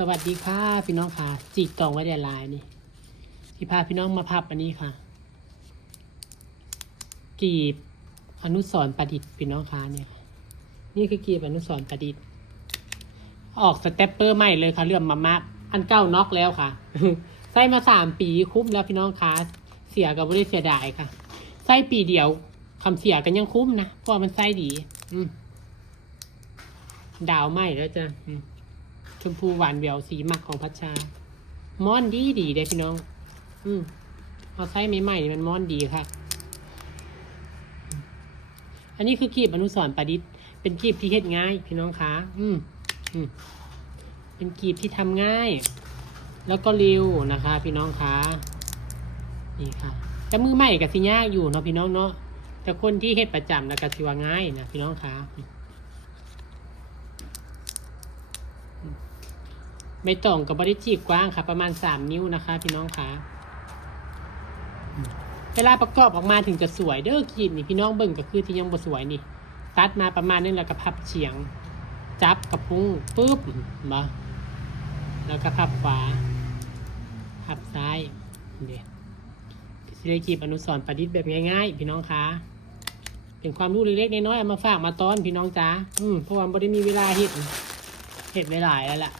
สวัสดีค่ะพี่น้องค่ะจีกตองไว้ในไลน์นี่ที่พาพี่น้องมาพับอันนี้ค่ะกีบอนุสรณ์ประดิษฐ์พี่น้องค่ะเนี่ยนี่คือกีบอนุสรณ์ประดิษฐ์ออกสเตปเปอร์ใหม่เลยค่ะเรื่องมาอันเก้าน็อกแล้วค่ะ ใส่มา3 ปีคุ้มแล้วพี่น้องค่ะเสียกับบริเสียดายค่ะใส่ปีเดียวคำเสียกันยังคุ้มนะเพราะมันใส่ดีดาวไหมแล้วจะชมพูหวานแหววสีหมักของพัชชาม้อนดีเด้พี่น้องเอาไส้ใหม่ๆมันม้อนดีค่ะอันนี้คือกีบอนุสรณ์ประดิษฐ์เป็นกีบที่เฮ็ดง่ายพี่น้องคะเป็นกีบที่ทำง่ายแล้วก็เร็วนะคะพี่น้องคะนี่ค่ะแต่มือใหม่กับสิยากอยู่เนาะพี่น้องเนาะแต่คนที่เฮ็ดประจำแล้วก็สิว่าง่ายนะพี่น้องคะไม่ต้องกับบริจีบกว้างค่ะประมาณ3 นิ้วนะคะพี่น้องคะเวลาประกอบออกมาถึงจะสวยเด้อกีบนี่พี่น้องเบิ่งก็คือที่ยังบ่สวยนี่ตัดมาประมาณนึงแล้วก็พับเฉียงจับกับพุ้งปุ๊บมาแล้วก็พับขวาพับซ้ายเดี๋ยวสิได้กีบอนุสรณ์ประดิษฐ์แบบง่ายๆพี่น้องคะเป็นความรู้เล็กๆน้อยๆเอามาฝากมาต้อนพี่น้องจ้าเพราะว่าบ่ได้มีเวลาเฮ็ดหลายแล้วล่ะ